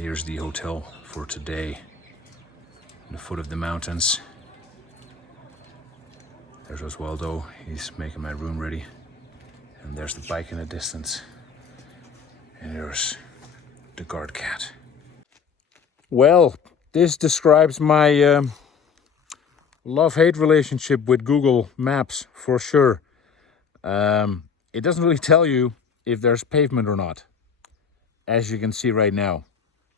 here's the hotel for today. In the foot of the mountains. There's Oswaldo, he's making my room ready. And there's the bike in the distance. And there's the guard cat. Well, this describes my love-hate relationship with Google Maps for sure. It doesn't really tell you if there's pavement or not. As you can see right now,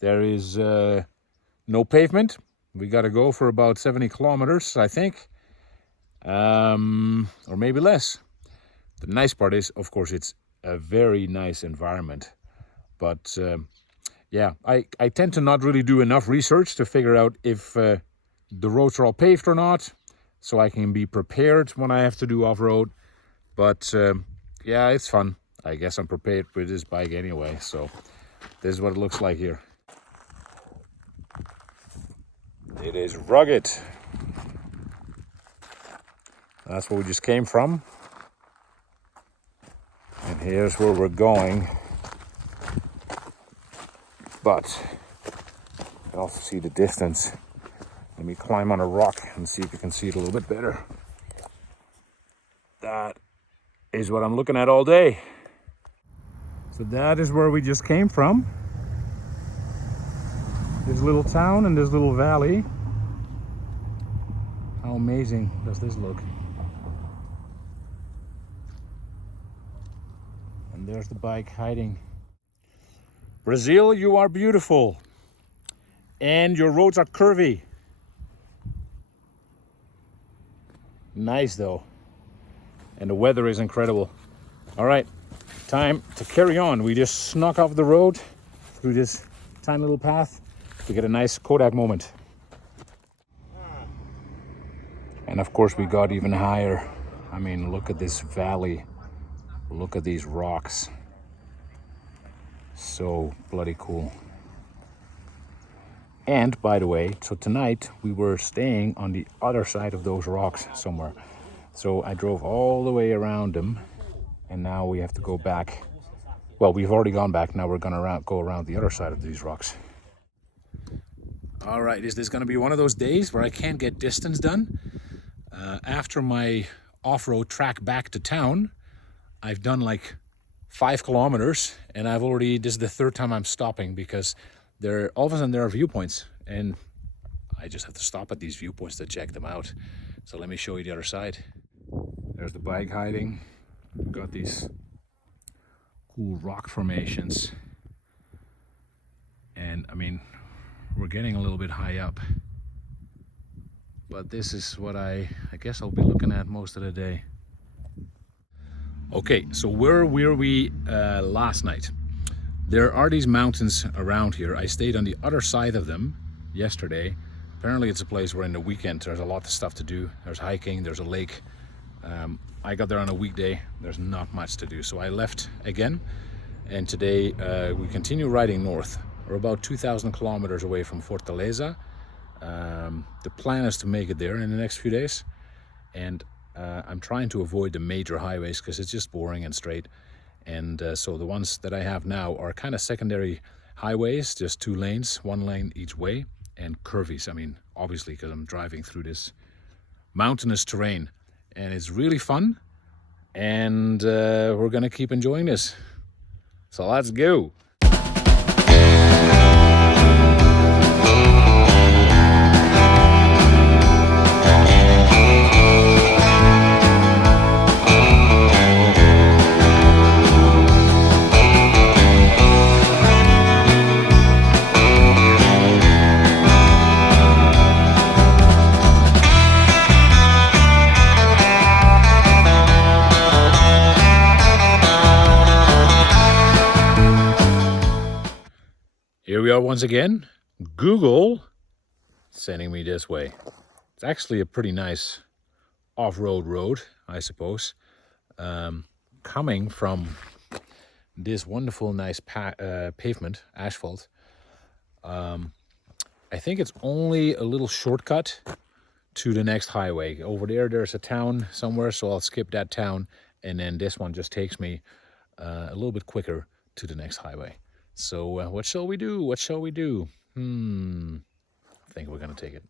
there is no pavement. We gotta go for about 70 kilometers, I think, or maybe less. The nice part is, of course, it's a very nice environment. But yeah, I tend to not really do enough research to figure out if the roads are all paved or not, so I can be prepared when I have to do off-road. But yeah, it's fun. I guess I'm prepared with this bike anyway, so this is what it looks like here. It is rugged. That's where we just came from. And here's where we're going. But you can also see the distance. Let me climb on a rock and see if you can see it a little bit better. That is what I'm looking at all day. So that is where we just came from. This little town and this little valley. How amazing does this look? And there's the bike hiding. Brazil, you are beautiful. And your roads are curvy. Nice though. And the weather is incredible. All right, time to carry on. We just snuck off the road through this tiny little path to get a nice Kodak moment. And of course we got even higher. I mean, look at this valley. Look at these rocks. So bloody cool. And by the way, so tonight we were staying on the other side of those rocks somewhere. So I drove all the way around them, and now we have to go back. Well, we've already gone back. Now we're gonna go around the other side of these rocks. All right, is this gonna be one of those days where I can't get distance done? After my off-road track back to town, I've done like 5 kilometers, and this is the 3rd time I'm stopping because all of a sudden there are viewpoints, and I just have to stop at these viewpoints to check them out. So let me show you the other side. There's the bike hiding. We've got these cool rock formations. And I mean, we're getting a little bit high up. But this is what I guess I'll be looking at most of the day. Okay, so where were we last night? There are these mountains around here. I stayed on the other side of them yesterday. Apparently it's a place where in the weekend there's a lot of stuff to do. There's hiking, there's a lake. I got there on a weekday. There's not much to do. So I left again. And today we continue riding north. We're about 2,000 kilometers away from Fortaleza. The plan is to make it there in the next few days. And I'm trying to avoid the major highways because it's just boring and straight. And so the ones that I have now are kind of secondary highways, just 2 lanes, 1 lane each way, and curvies. I mean, obviously, because I'm driving through this mountainous terrain, and it's really fun. And we're gonna keep enjoying this. So let's go. Here we are once again. Google sending me this way. It's actually a pretty nice off-road road, I suppose. Coming from this wonderful, nice pavement, asphalt. I think it's only a little shortcut to the next highway. Over there's a town somewhere, so I'll skip that town. And then this one just takes me a little bit quicker to the next highway. So what shall we do? What shall we do? I think we're gonna take it.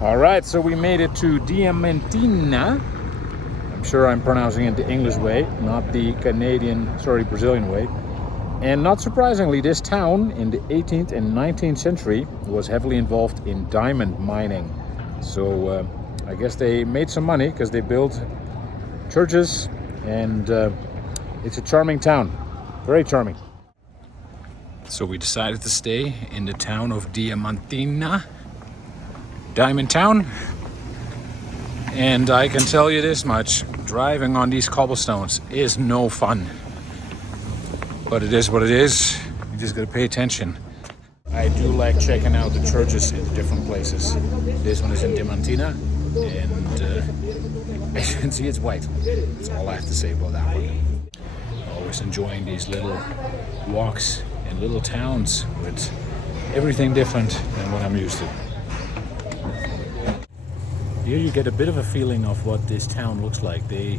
Alright, so we made it to Diamantina. I'm sure I'm pronouncing it the English way, not the Brazilian way. And not surprisingly, this town in the 18th and 19th century was heavily involved in diamond mining. So I guess they made some money because they built churches, and it's a charming town, very charming. So we decided to stay in the town of Diamantina, Diamond Town, and I can tell you this much: driving on these cobblestones is no fun. But it is what it is. You just gotta pay attention. I do like checking out the churches in different places. This one is in Diamantina, and as you can see, it's white. That's all I have to say about that one. Always enjoying these little walks in little towns with everything different than what I'm used to. Here you get a bit of a feeling of what this town looks like. They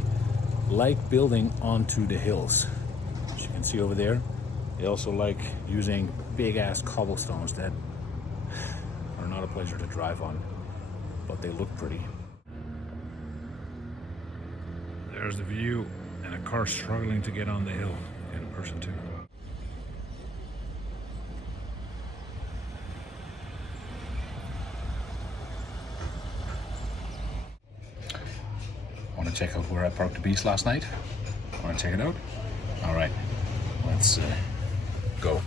like building onto the hills. As you can see over there, they also like using big ass cobblestones that are not a pleasure to drive on, but they look pretty. There's the view, and a car struggling to get on the hill, and a person too. Want to check out where I parked the beast last night? Want to check it out? All right, let's go.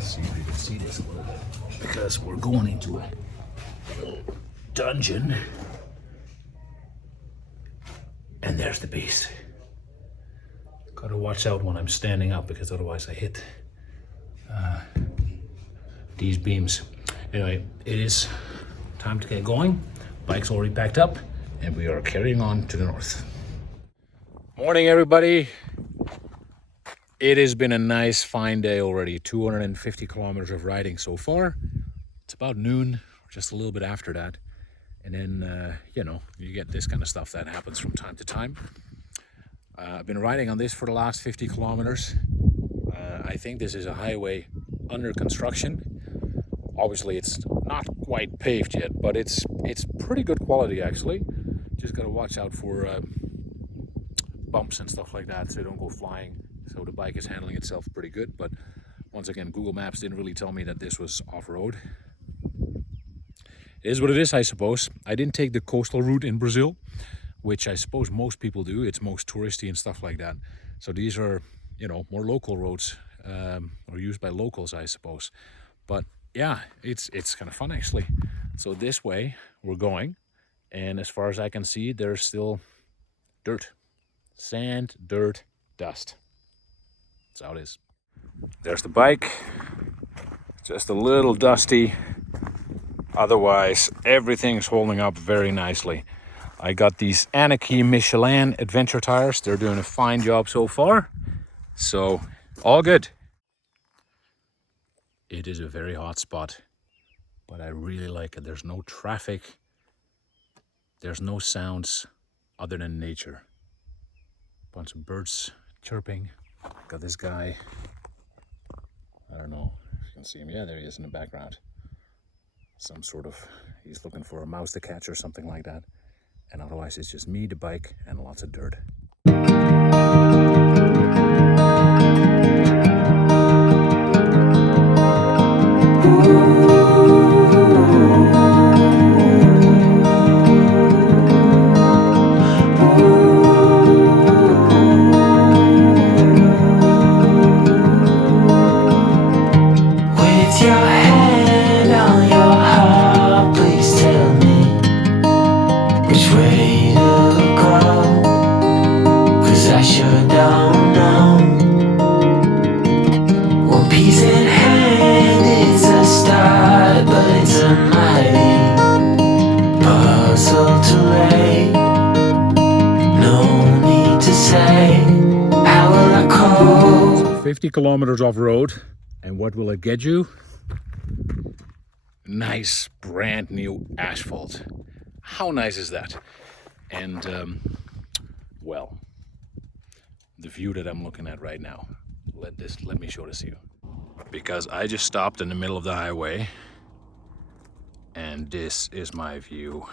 See if you can see this a little bit, because we're going into a little dungeon. And there's the beast. Gotta watch out when I'm standing up, because otherwise I hit these beams. Anyway, it is time to get going. Bike's already packed up, and we are carrying on to the north. Morning, everybody. It has been a nice, fine day already. 250 kilometers of riding so far. It's about noon, or just a little bit after that. And then, you know, you get this kind of stuff that happens from time to time. I've been riding on this for the last 50 kilometers. I think this is a highway under construction. Obviously, it's not quite paved yet, but it's pretty good quality, actually. Just got to watch out for bumps and stuff like that so you don't go flying. So the bike is handling itself pretty good, but once again, Google Maps didn't really tell me that this was off-road. It is what it is, I suppose. I didn't take the coastal route in Brazil, which I suppose most people do. It's most touristy and stuff like that. So these are, you know, more local roads, or used by locals, I suppose. But yeah, it's kind of fun, actually. So this way we're going, and as far as I can see, there's still dirt, sand, dirt, dust. That's how it is. There's the bike, just a little dusty. Otherwise, everything's holding up very nicely. I got these 𝐤𝐤𝐤 Michelin adventure tires. They're doing a fine job so far. So, all good. It is a very hot spot, but I really like it. There's no traffic. There's no sounds other than nature. Bunch of birds chirping. Got this guy. I don't know if you can see him. Yeah, there he is in the background. Some sort of, he's looking for a mouse to catch or something like that. And otherwise it's just me, the bike, and lots of dirt. With your hand on your heart, which way to go, 'cause I sure don't know. One piece in hand, it's a start, but it's a mighty puzzle to lay. No need to say, how will I cope? 50 kilometers off road, and what will it get you? Nice brand new asphalt. How nice is that? And well, the view that I'm looking at right now, let me show this to you, because I just stopped in the middle of the highway and this is my view.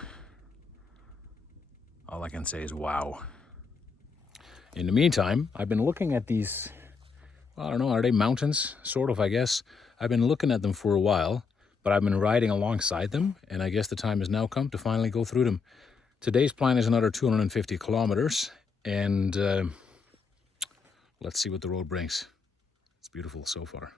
All I can say is wow. In the meantime, I've been looking at these, I don't know, are they mountains? Sort of, I guess. I've been looking at them for a while, but I've been riding alongside them, and I guess the time has now come to finally go through them. Today's plan is another 250 kilometers, and let's see what the road brings. It's beautiful so far.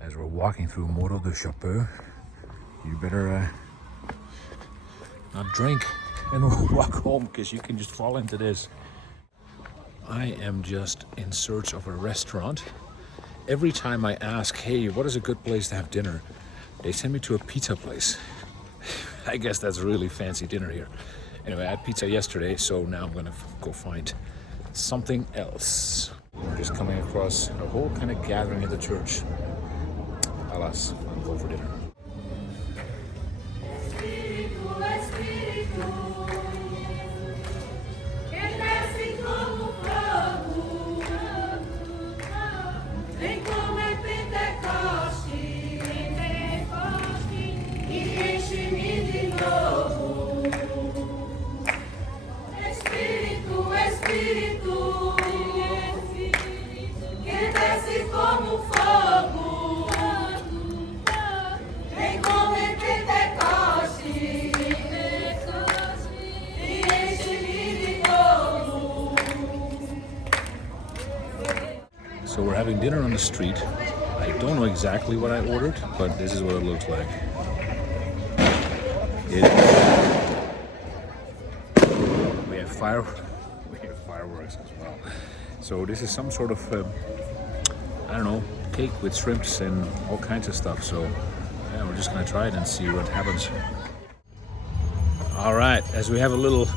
As we're walking through Motorbiking, you better not drink and walk home, because you can just fall into this. I am just in search of a restaurant. Every time I ask, hey, what is a good place to have dinner, they send me to a pizza place. I guess that's really fancy dinner here. Anyway, I had pizza yesterday, so now I'm gonna go find something else. We're just coming across a whole kind of gathering at the church. Alas, I'm going for dinner. So we're having dinner on the street. I don't know exactly what I ordered, but this is what it looks like. We have fireworks as well. So this is some sort of, I don't know, cake with shrimps and all kinds of stuff. So yeah, we're just gonna try it and see what happens. All right, as we have a little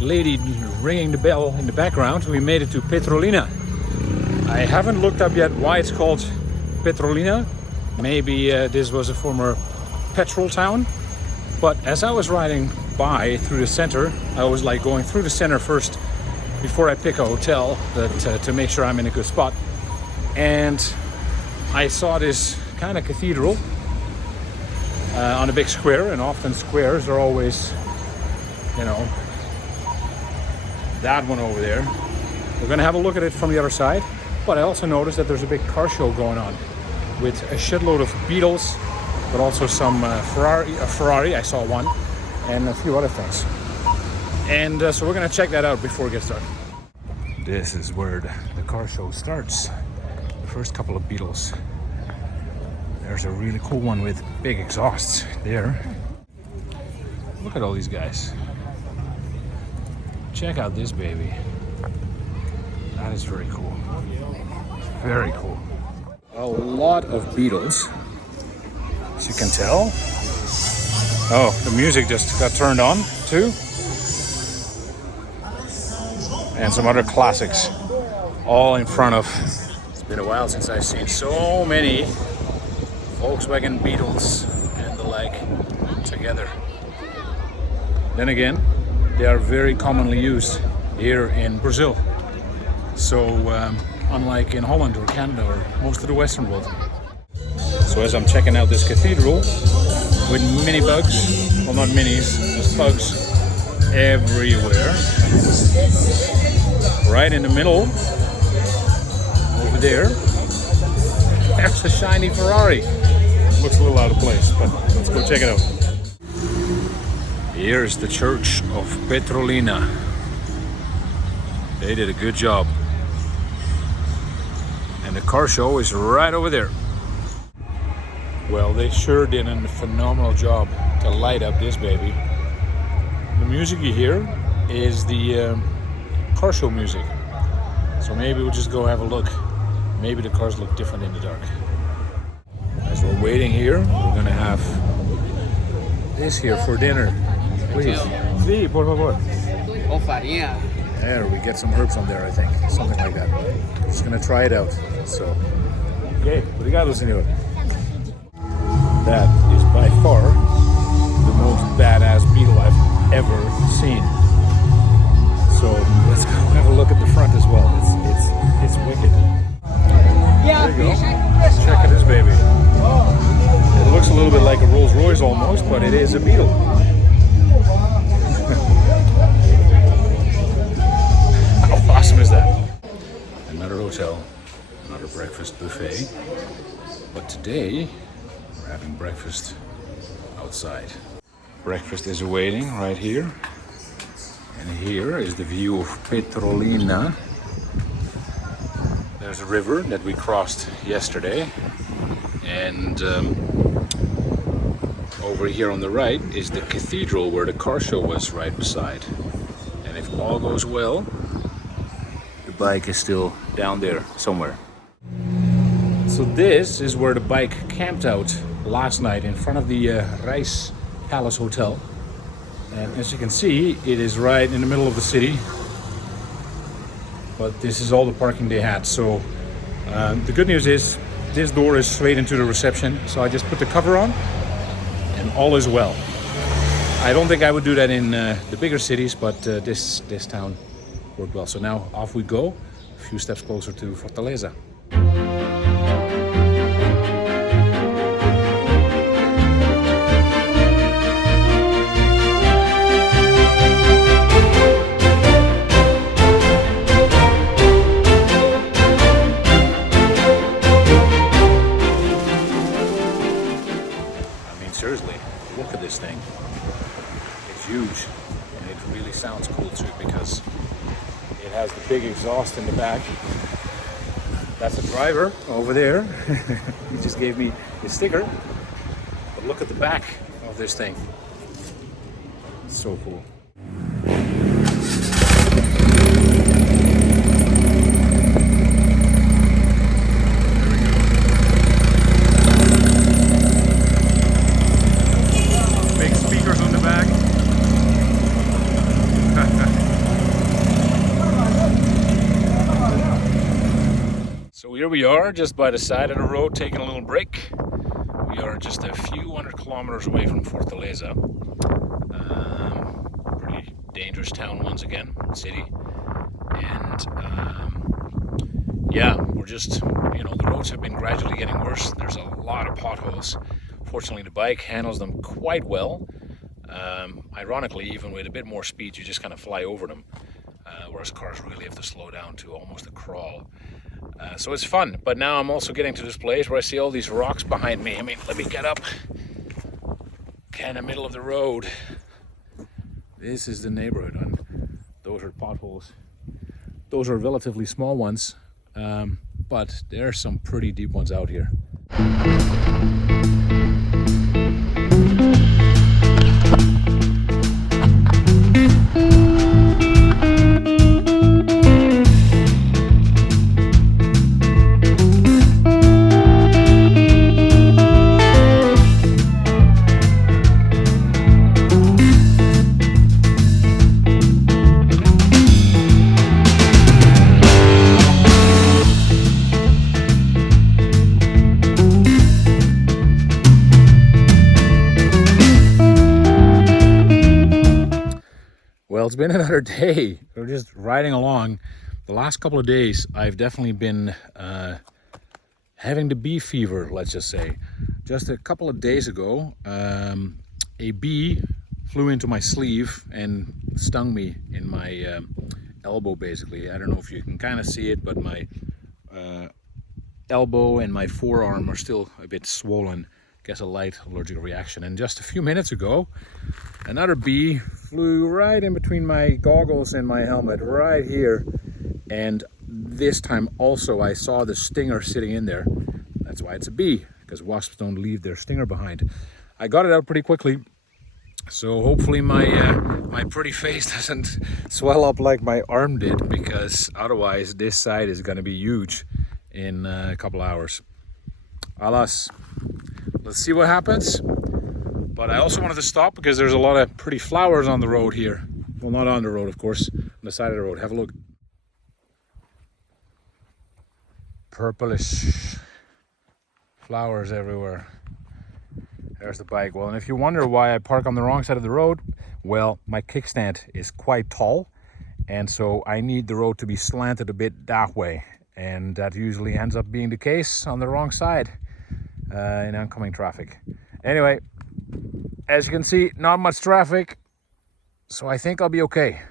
lady ringing the bell in the background, we made it to Petrolina. I haven't looked up yet why it's called Petrolina. Maybe this was a former petrol town. But as I was riding by through the center, I was like going through the center first before I pick a hotel to make sure I'm in a good spot. And I saw this kind of cathedral on a big square, and often squares are always, you know, that one over there. We're gonna have a look at it from the other side. But I also noticed that there's a big car show going on with a shitload of beetles, but also some Ferrari, I saw one, and a few other things. And so we're gonna check that out before it gets dark. This is where the car show starts. The first couple of beetles. There's a really cool one with big exhausts there. Look at all these guys. Check out this baby. That is very cool. Very cool. A lot of beetles, as you can tell. Oh, the music just got turned on too. And some other classics, all in front of. It's been a while since I've seen so many Volkswagen Beetles and the like together. Then again, they are very commonly used here in Brazil. So unlike in Holland or Canada or most of the Western world. So as I'm checking out this cathedral with mini bugs, well not minis, just bugs everywhere. Right in the middle, over there, there's a shiny Ferrari. Looks a little out of place, but let's go check it out. Here's the church of Petrolina. They did a good job. And the car show is right over there. Well, they sure did a phenomenal job to light up this baby. The music you hear is the car show music. So maybe we'll just go have a look. Maybe the cars look different in the dark. As we're waiting here, we're gonna have this here for dinner. Please. Sí, por favor. O farinha. There, we get some herbs on there, I think. Something like that. Just gonna try it out. So, okay, obrigado, senor. That is by far the most badass beetle I've ever seen. So let's go have a look at the front as well. It's wicked. There you go. Check out this baby. It looks a little bit like a Rolls Royce almost, but it is a beetle. How awesome is that? Another hotel, another breakfast buffet. But today, we're having breakfast outside. Breakfast is awaiting right here. And here is the view of Petrolina. There's a river that we crossed yesterday. And over here on the right is the cathedral where the car show was right beside. And if all goes well, the bike is still down there somewhere. So this is where the bike camped out last night in front of the Rice Palace Hotel. And as you can see, it is right in the middle of the city. But this is all the parking they had. So the good news is this door is straight into the reception. So I just put the cover on and all is well. I don't think I would do that in the bigger cities, but this town worked well. So now off we go, a few steps closer to Fortaleza. Seriously, look at this thing. It's huge and it really sounds cool too because it has the big exhaust in the back. That's the driver over there. He just gave me his sticker. But look at the back of this thing. It's so cool. Here we are, just by the side of the road, taking a little break. We are just a few hundred kilometers away from Fortaleza. Pretty dangerous town once again, city. And yeah, we're just, the roads have been gradually getting worse. There's a lot of potholes. Fortunately, the bike handles them quite well. Ironically, even with a bit more speed, you just kind of fly over them. Whereas cars really have to slow down to almost a crawl. So it's fun, but now I'm also getting to this place where I see all these rocks behind me. I mean, let me get up. Kind of middle of the road. This is the neighborhood, and those are potholes. Those are relatively small ones, but there are some pretty deep ones out here. Well, it's been another day. We're just riding along. The last couple of days, I've definitely been having the bee fever, let's just say. Just a couple of days ago, a bee flew into my sleeve and stung me in my elbow, basically. I don't know if you can kind of see it, but my elbow and my forearm are still a bit swollen guess a light allergic reaction. And just a few minutes ago, another bee flew right in between my goggles and my helmet, right here. And this time also I saw the stinger sitting in there. That's why it's a bee, because wasps don't leave their stinger behind. I got it out pretty quickly, so hopefully my pretty face doesn't swell up like my arm did, because otherwise this side is going to be huge in a couple hours. Alas, let's see what happens. But I also wanted to stop because there's a lot of pretty flowers on the road here. Well, not on the road, of course, on the side of the road. Have a look. Purplish flowers everywhere. There's the bike. Well, and if you wonder why I park on the wrong side of the road, well, my kickstand is quite tall, and so I need the road to be slanted a bit that way, and that usually ends up being the case on the wrong side in oncoming traffic. Anyway, as you can see, not much traffic, so I think I'll be okay.